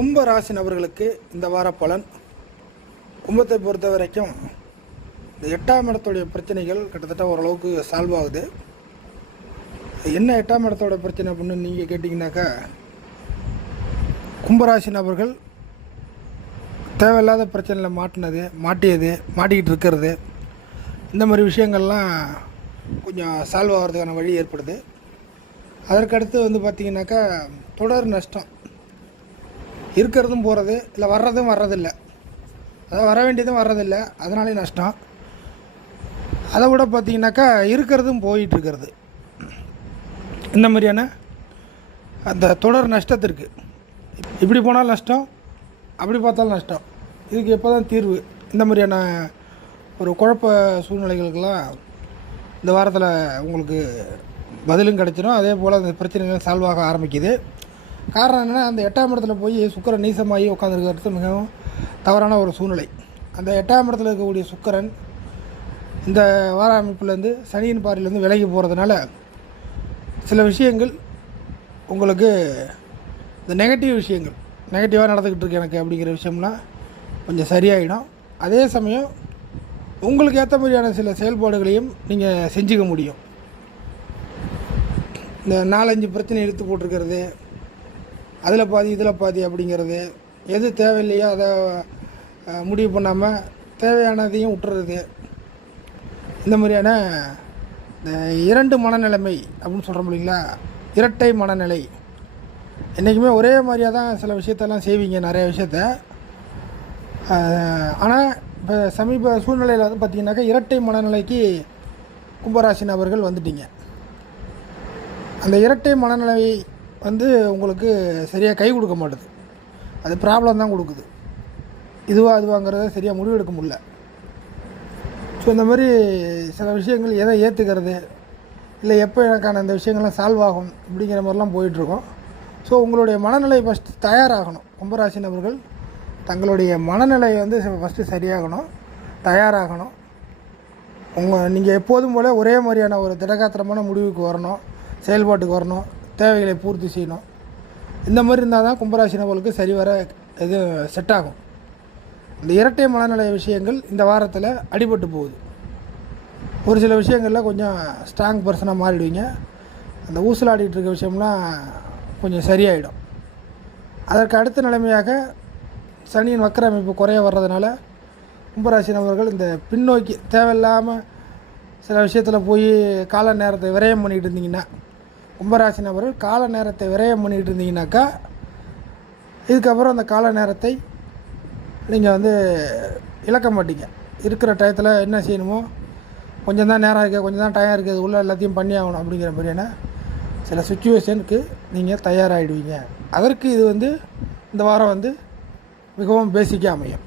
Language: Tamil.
கும்ப ராசி நபர்களுக்கு இந்த வார பலன். கும்பத்தை பொறுத்த வரைக்கும் இந்த 8ஆம் இடத்துடைய பிரச்சனைகள் கிட்டத்தட்ட ஓரளவுக்கு சால்வ் ஆகுது. என்ன 8ஆம் இடத்தோட பிரச்சனை அப்படின்னு நீங்கள் கேட்டிங்கனாக்கா, கும்பராசி நபர்கள் தேவையில்லாத பிரச்சனையில் மாட்டிக்கிட்டு இருக்கிறது, இந்த மாதிரி விஷயங்கள்லாம் கொஞ்சம் சால்வ் ஆகிறதுக்கான வழி ஏற்படுது. அதற்கடுத்து பார்த்திங்கனாக்கா, தொடர் நஷ்டம் இருக்கிறதும் போகிறது இல்லை, வர்றதில்லை, அதாவது வர வேண்டியதும் வர்றதில்லை, அதனாலே நஷ்டம். அதை விட பார்த்திங்கனாக்கா இருக்கிறதும் போயிட்டுருக்கிறது. இந்த மாதிரியான அந்த தொடர் நஷ்டத்திற்கு இப்படி போனாலும் நஷ்டம், அப்படி பார்த்தாலும் நஷ்டம். இதுக்கு எப்போ தான் தீர்வு? இந்த மாதிரியான ஒரு குழப்ப சூழ்நிலைகளுக்கெல்லாம் இந்த வாரத்தில் உங்களுக்கு பதிலும் கிடைச்சிடும். அதே போல் அந்த பிரச்சனைகள் சால்வ் ஆக ஆரம்பிக்குது. காரணம் என்னென்னா, அந்த 8ஆம் இடத்துல போய் சுக்கிரன் நீசமாகி உட்காந்துருக்கிறது மிகவும் தவறான ஒரு சூழ்நிலை. அந்த 8ஆம் இடத்துல இருக்கக்கூடிய சுக்கிரன் இந்த வார அமைப்புலேருந்து சனியின் பார்வையிலேருந்து விலகி போகிறதுனால சில விஷயங்கள் உங்களுக்கு இந்த நெகட்டிவாக நடந்துக்கிட்டு இருக்கு எனக்கு அப்படிங்கிற விஷயம்லாம் கொஞ்சம் சரியாயிடும். அதே சமயம் உங்களுக்கு ஏற்ற மாதிரியான சில செயல்பாடுகளையும் நீங்கள் செஞ்சுக்க முடியும். இந்த 4-5 பிரச்சனை இழுத்து போட்டிருக்கிறது, அதில் பாதி இதில் பாதி அப்படிங்கிறது, எது தேவையில்லையோ அதை முடிவு பண்ணாமல் தேவையானதையும் விட்டுறது, இந்த மாதிரியான இந்த 2 மனநிலைமை அப்படின்னு சொல்கிறோம் இல்லைங்களா, இரட்டை மனநிலை. என்றைக்குமே ஒரே மாதிரியாக தான் சில விஷயத்தெல்லாம் செய்வீங்க, நிறைய விஷயத்த. ஆனால் இப்போ சமீப சூழ்நிலையில் பார்த்திங்கனாக்கா இரட்டை மனநிலைக்கு கும்பராசி நபர்கள் வந்துட்டீங்க. அந்த இரட்டை மனநிலை உங்களுக்கு சரியாக கை கொடுக்க மாட்டுது, அது ப்ராப்ளம் தான் கொடுக்குது. அதுவாங்கிறத சரியாக முடிவெடுக்க முடியல. ஸோ இந்த மாதிரி சில விஷயங்கள் எதை ஏற்றுக்கிறது இல்லை, எப்போ எனக்கான இந்த விஷயங்கள்லாம் சால்வ் ஆகும் அப்படிங்கிற மாதிரிலாம் போயிட்டுருக்கோம். ஸோ உங்களுடைய மனநிலை ஃபஸ்ட்டு தயாராகணும். கும்பராசி நபர்கள் தங்களுடைய மனநிலை ஃபஸ்ட்டு சரியாகணும், தயாராகணும். நீங்கள் எப்போதும் போல் ஒரே மாதிரியான ஒரு திடகாத்திரமான முடிவுக்கு வரணும், செயல்பாட்டுக்கு வரணும், தேவைகளை பூர்த்தி செய்யணும். இந்த மாதிரி இருந்தால் தான் கும்பராசி நபர்களுக்கு சரிவர இது செட் ஆகும். இந்த இரட்டை மனநிலை விஷயங்கள் இந்த வாரத்தில் அடிபட்டு போகுது. ஒரு சில விஷயங்களில் கொஞ்சம் ஸ்ட்ராங் பர்சனாக மாறிடுவீங்க. அந்த ஊசலாடிட்டு இருக்க விஷயம்லாம் கொஞ்சம் சரியாயிடும். அதற்கு அடுத்த நிலைமையாக சனியின் வக்கர அமைப்பு குறைய வர்றதுனால கும்பராசி நபர்கள் இந்த பின்னோக்கி தேவையில்லாமல் சில விஷயத்தில் போய் கால நேரத்தை விரயம் பண்ணிகிட்டு இருந்தீங்கன்னா, கும்பராசி நபர்கள் கால நேரத்தை விரயம் பண்ணிகிட்டு இருந்தீங்கன்னாக்கா, இதுக்கப்புறம் அந்த கால நேரத்தை நீங்கள் இழக்க மாட்டீங்க. இருக்கிற டயத்தில் என்ன செய்யணுமோ, கொஞ்சம் தான் நேரம் இருக்குது, கொஞ்சம் தான் டைம் இருக்குது, அது உள்ள எல்லாத்தையும் பண்ணி ஆகணும் அப்படிங்கிற மாதிரியான சில சுச்சுவேஷனுக்கு நீங்கள் தயாராகிடுவீங்க. அதற்கு இது இந்த வாரம் மிகவும் பேசிக்காக அமையும்.